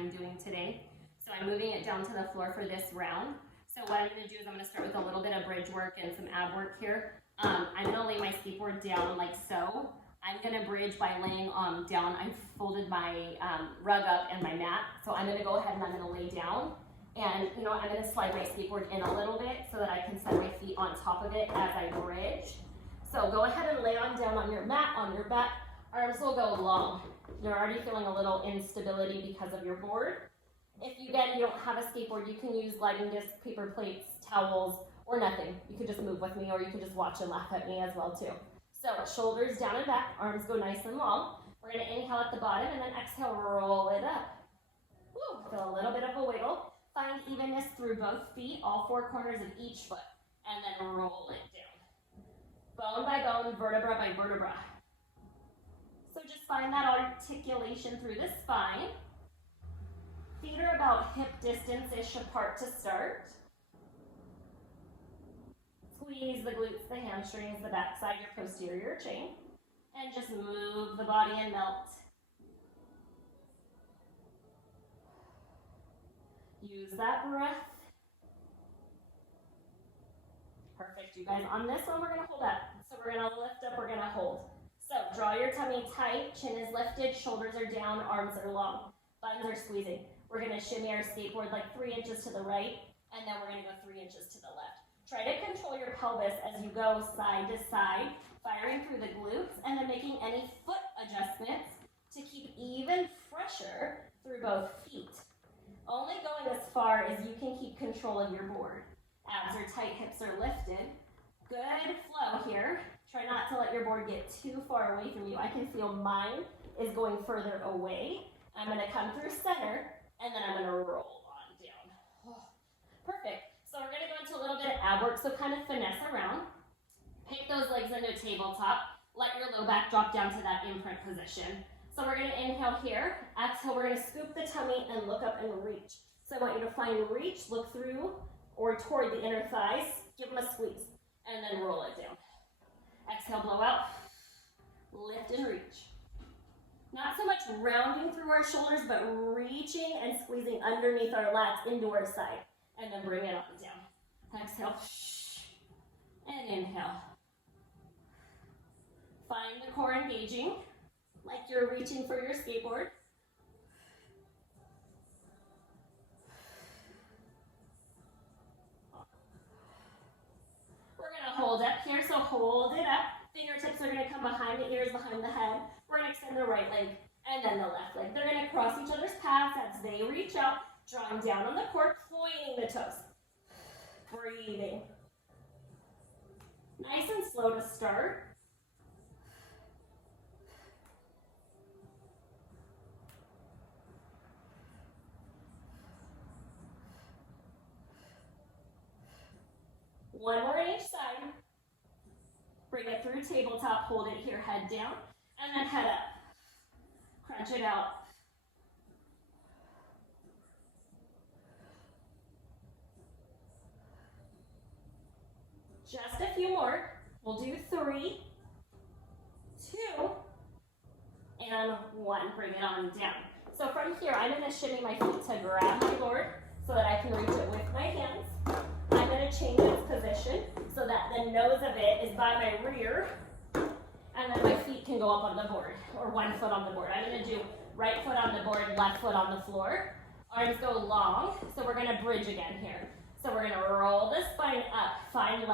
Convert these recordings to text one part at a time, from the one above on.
I'm doing today. So I'm moving it down to the floor for this round. So what I'm going to do is I'm going to start with a little bit of bridge work and some ab work here. I'm going to lay my skateboard down like so. I'm going to bridge by laying down. I've folded my rug up and my mat. So I'm going to go ahead and I'm going to lay down. And you know, I'm going to slide my skateboard in a little bit so that I can set my feet on top of it as I bridge. So go ahead and lay on down on your mat, on your back. Arms will go long. You're already feeling a little instability because of your board. If you don't have a skateboard, you can use lighting discs, paper plates, towels, or nothing. You could just move with me, or you could just watch and laugh at me as well too. So shoulders down and back, arms go nice and long. We're going to inhale at the bottom and then exhale, roll it up. Woo, feel a little bit of a wiggle. Find evenness through both feet, all four corners of each foot, and then roll it down. Bone by bone, vertebra by vertebra. So just find that articulation through the spine. Feet are about hip distance-ish apart to start. Squeeze the glutes, the hamstrings, the backside, your posterior chain. And just move the body and melt. Use that breath. Perfect, you guys. On this one, we're going to hold up. So we're going to lift up, we're going to hold. So draw your tummy tight, chin is lifted, shoulders are down, arms are long, buttons are squeezing. We're going to shimmy our skateboard like 3 inches to the right, and then we're going to go 3 inches to the left. Try to control your pelvis as you go side to side, firing through the glutes, and then making any foot adjustments to keep even pressure through both feet. Only going as far as you can keep control of your board. Abs are tight, hips are lifted. Good flow here. Try not to let your board get too far away from you. I can feel mine is going further away. I'm going to come through center, and then I'm going to roll on down. Oh, perfect. So we're going to go into a little bit of ab work, so kind of finesse around. Pick those legs into tabletop. Let your low back drop down to that imprint position. So we're going to inhale here. Exhale, we're going to scoop the tummy and look up and reach. So I want you to find reach, look through or toward the inner thighs. Give them a squeeze, and then roll it down. Exhale, blow out. Lift and reach. Not so much rounding through our shoulders, but reaching and squeezing underneath our lats into our side. And then bring it up and down. Exhale. And inhale. Find the core engaging, like you're reaching for your skateboard. We're going to hold up here, so hold it up. Fingertips are going to come behind the ears, behind the head. We're going to extend the right leg and then the left leg. They're going to cross each other's paths as they reach out, drawing down on the core, pointing the toes. Breathing. Nice and slow to start. One more on each side. Bring it through tabletop, hold it here, head down, and then head up. Crunch it out. Just a few more. We'll do 3, 2, and 1. Bring it on down. So from here, I'm going to shimmy my feet to grab my board so that I can reach it with my hands. I'm going to change its position so that the nose of it is by my rear, and then my feet can go up on the board, or one foot on the board. I'm going to do right foot on the board, left foot on the floor. Arms go long, so we're going to bridge again here. So we're going to roll the spine up, find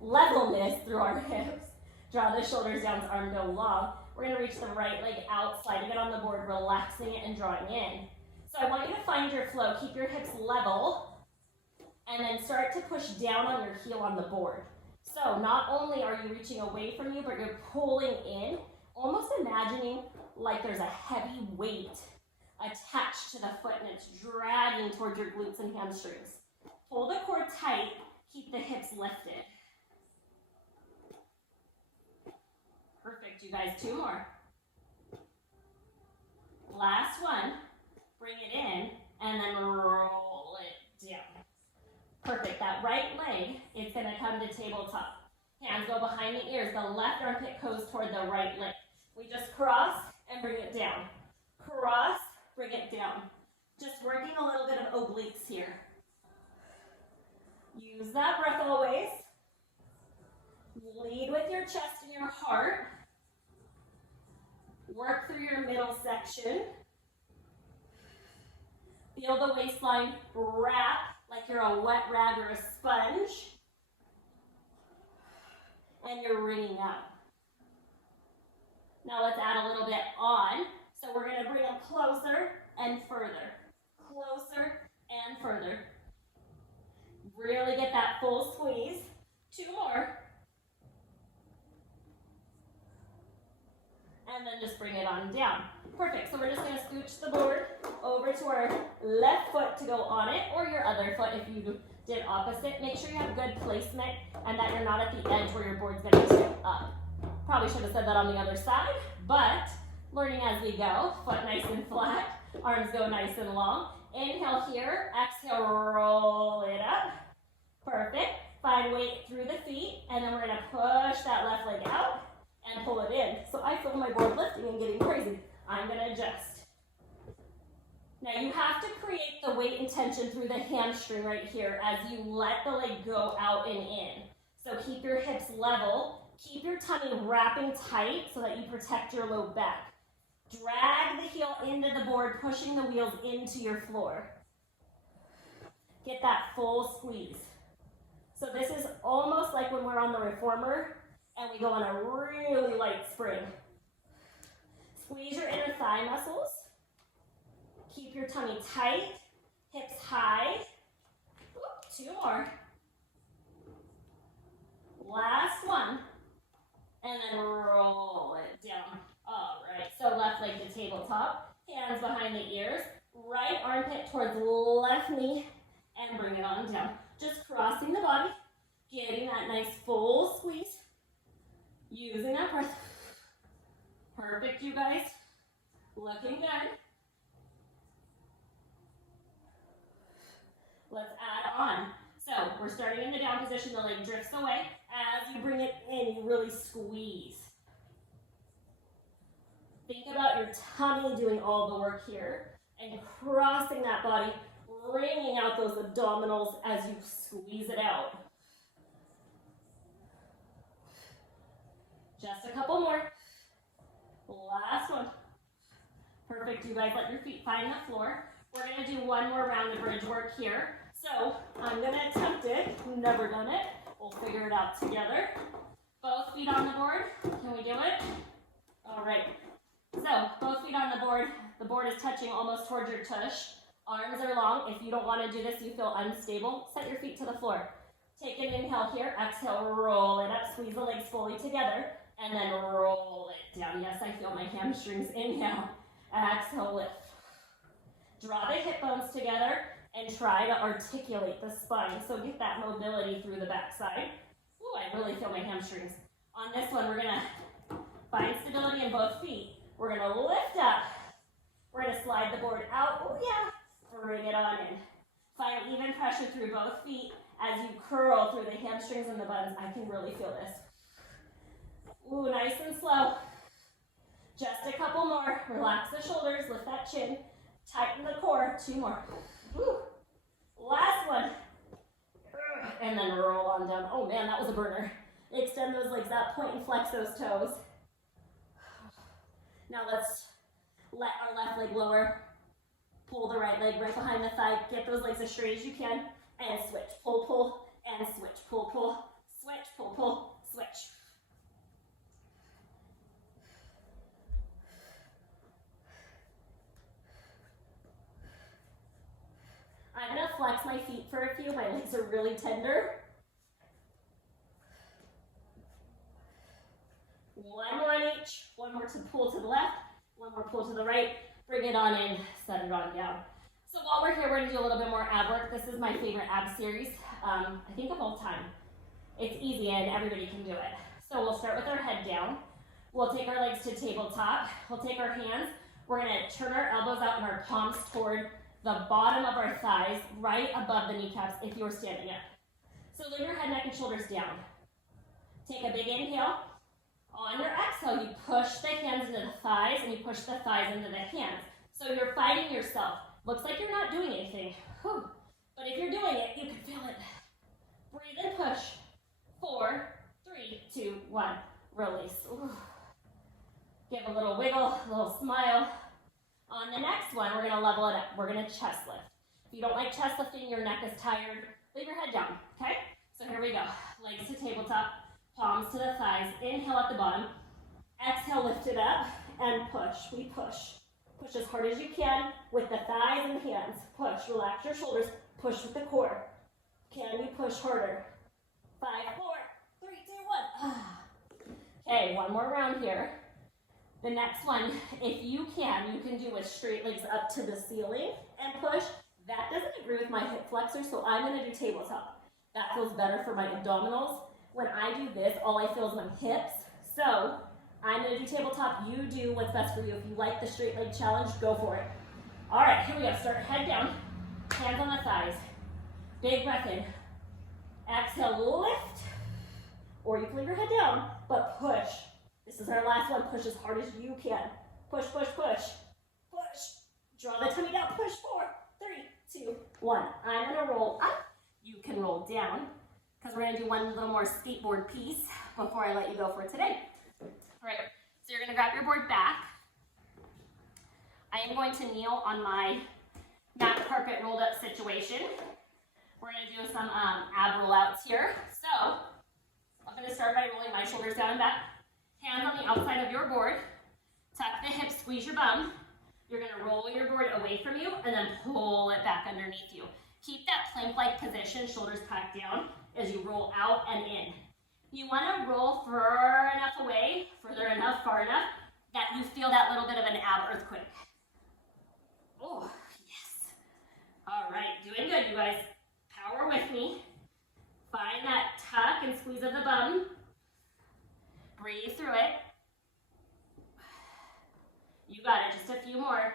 levelness through our hips. Draw the shoulders down, arm go long. We're going to reach the right leg out, sliding it on the board, relaxing it and drawing in. So I want you to find your flow. Keep your hips level, and then start to push down on your heel on the board. So not only are you reaching away from you, but you're pulling in, almost imagining like there's a heavy weight attached to the foot and it's dragging towards your glutes and hamstrings. Pull the core tight, keep the hips lifted. Perfect, you guys, 2 more. Last one, bring it in, and then roll it down. Perfect, that right leg is gonna come to tabletop. Hands go behind the ears, the left armpit goes toward the right leg. We just cross and bring it down. cross, bring it down. Just working a little bit of obliques here. Use that breath always. Lead with your chest and your heart. Work through your middle section. Feel the waistline wrap like you're a wet rag or a sponge. And you're wringing out. Now let's add a little bit on. So we're going to bring them closer and further. Closer and further. Really get that full squeeze. 2 more. And then just bring it on down. Perfect. So we're just going to scooch the board over to our left foot to go on it, or your other foot if you did opposite. Make sure you have good placement and that you're not at the edge where your board's going to tip up. Probably should have said that on the other side, but learning as we go. Foot nice and flat. Arms go nice and long. Inhale here. Exhale, roll it up. Perfect. Find weight through the feet, and then we're going to push that left leg out and pull it in. So I feel my board lifting and getting crazy. I'm going to adjust. Now you have to create the weight and tension through the hamstring right here as you let the leg go out and in. So keep your hips level. Keep your tummy wrapping tight so that you protect your low back. Drag the heel into the board, pushing the wheels into your floor. Get that full squeeze. So this is almost like when we're on the reformer and we go on a really light spring. Squeeze your inner thigh muscles. Keep your tummy tight, hips high. 2 more. Last one. And then roll it down. All right, so left leg to tabletop, hands behind the ears, right armpit towards left knee, and bring it on down. Just crossing the body, getting that nice full squeeze, using that breath. Perfect, you guys. Looking good. Let's add on. So we're starting in the down position, the leg drifts away. As you bring it in, you really squeeze. Think about your tummy doing all the work here and crossing that body, wringing out those abdominals as you squeeze it out. Just a couple more. Last one. Perfect, you guys let your feet find the floor. We're gonna do one more round of bridge work here. So I'm gonna attempt it, never done it. We'll figure it out together. Both feet on the board, can we do it? All right, so both feet on the board is touching almost towards your tush. Arms are long. If you don't wanna do this, you feel unstable, set your feet to the floor. Take an inhale here, exhale, roll it up, squeeze the legs fully together, and then roll it down. Yes, I feel my hamstrings. Inhale, exhale, lift. Draw the hip bones together and try to articulate the spine. So get that mobility through the backside. Ooh, I really feel my hamstrings. On this one, we're gonna find stability in both feet. We're gonna lift up. We're gonna slide the board out. Oh yeah, bring it on in. Find even pressure through both feet as you curl through the hamstrings and the buns. I can really feel this. Ooh, nice and slow. Just a couple more. Relax the shoulders, lift that chin, tighten the core. 2 more. Ooh. Last one. And then roll on down. Oh man, that was a burner. Extend those legs up, point and flex those toes. Now let's let our left leg lower. Pull the right leg right behind the thigh. Get those legs as straight as you can. And switch. Pull, pull, and switch. Pull, pull, switch, pull, pull, switch. I'm going to flex my feet for a few. My legs are really tender. One more on each. One more to pull to the left. One more pull to the right. Bring it on in. Set it on down. So while we're here, we're going to do a little bit more ab work. This is my favorite ab series, I think of all time. It's easy and everybody can do it. So we'll start with our head down. We'll take our legs to tabletop. We'll take our hands. We're going to turn our elbows out and our palms toward the bottom of our thighs, right above the kneecaps if you're standing up. So lean your head, neck, and shoulders down. Take a big inhale. On your exhale, you push the hands into the thighs and you push the thighs into the hands. So you're fighting yourself. Looks like you're not doing anything. Whew. But if you're doing it, you can feel it. Breathe and push. 4, 3, 2, 1. Release. Ooh. Give a little wiggle, a little smile. On the next one, we're gonna level it up. We're gonna chest lift. If you don't like chest lifting, your neck is tired, leave your head down, okay? So here we go. Legs to tabletop, palms to the thighs. Inhale at the bottom. Exhale, lift it up, and push. We push. Push as hard as you can with the thighs and the hands. Push, relax your shoulders. Push with the core. Can you push harder? 5, 4, 3, 2, 1. Okay, one more round here. The next one, if you can do with straight legs up to the ceiling and push. That doesn't agree with my hip flexor, so I'm gonna do tabletop. That feels better for my abdominals. When I do this, all I feel is my hips. So I'm gonna do tabletop. You do what's best for you. If you like the straight leg challenge, go for it. All right, here we go. Start head down, hands on the thighs. Big breath in. Exhale, lift. Or you can leave your head down, but push. This is our last one. Push as hard as you can. Push, push, push. Push. Draw the tummy down. Push. 4, 3, 2, 1. I'm gonna roll up. You can roll down because we're gonna do one little more skateboard piece before I let you go for today. All right, so you're gonna grab your board back. I am going to kneel on my mat carpet rolled up situation. We're gonna do some ab rollouts here. So I'm gonna start by rolling my shoulders down and back. Hands on the outside of your board. Tuck the hips, squeeze your bum. You're gonna roll your board away from you and then pull it back underneath you. Keep that plank-like position, shoulders tucked down as you roll out and in. You wanna roll far enough away, further enough, far enough, that you feel that little bit of an ab earthquake. Oh, yes. All right, doing good, you guys. Power with me. Find that tuck and squeeze of the bum. Breathe through it. You got it, just a few more.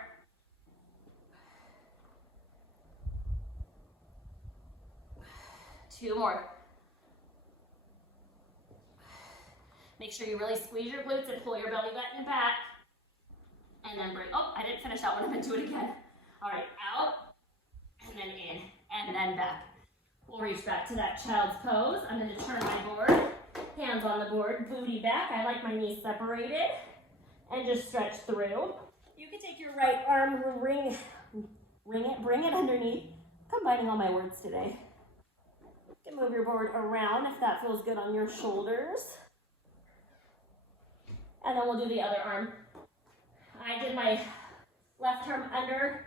Two more. Make sure you really squeeze your glutes and pull your belly button back. And then bring, oh, I didn't finish that one, I'm gonna do it again. All right, out, and then in, and then back. We'll reach back to that child's pose. I'm gonna turn my board, hands on the board, booty back. I like my knees separated, and just stretch through. You can take your right arm, bring it underneath. Combining all my words today. You can move your board around if that feels good on your shoulders. And then we'll do the other arm. I did my left arm under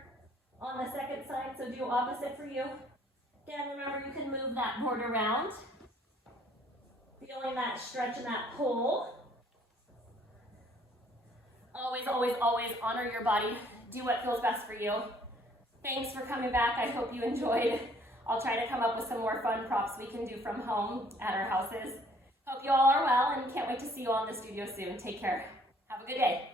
on the second side, so do opposite for you. Again, remember you can move that board around. Feeling that stretch and that pull. Always, always, always honor your body. Do what feels best for you. Thanks for coming back. I hope you enjoyed. I'll try to come up with some more fun props we can do from home at our houses. Hope you all are well and can't wait to see you all in the studio soon. Take care. Have a good day.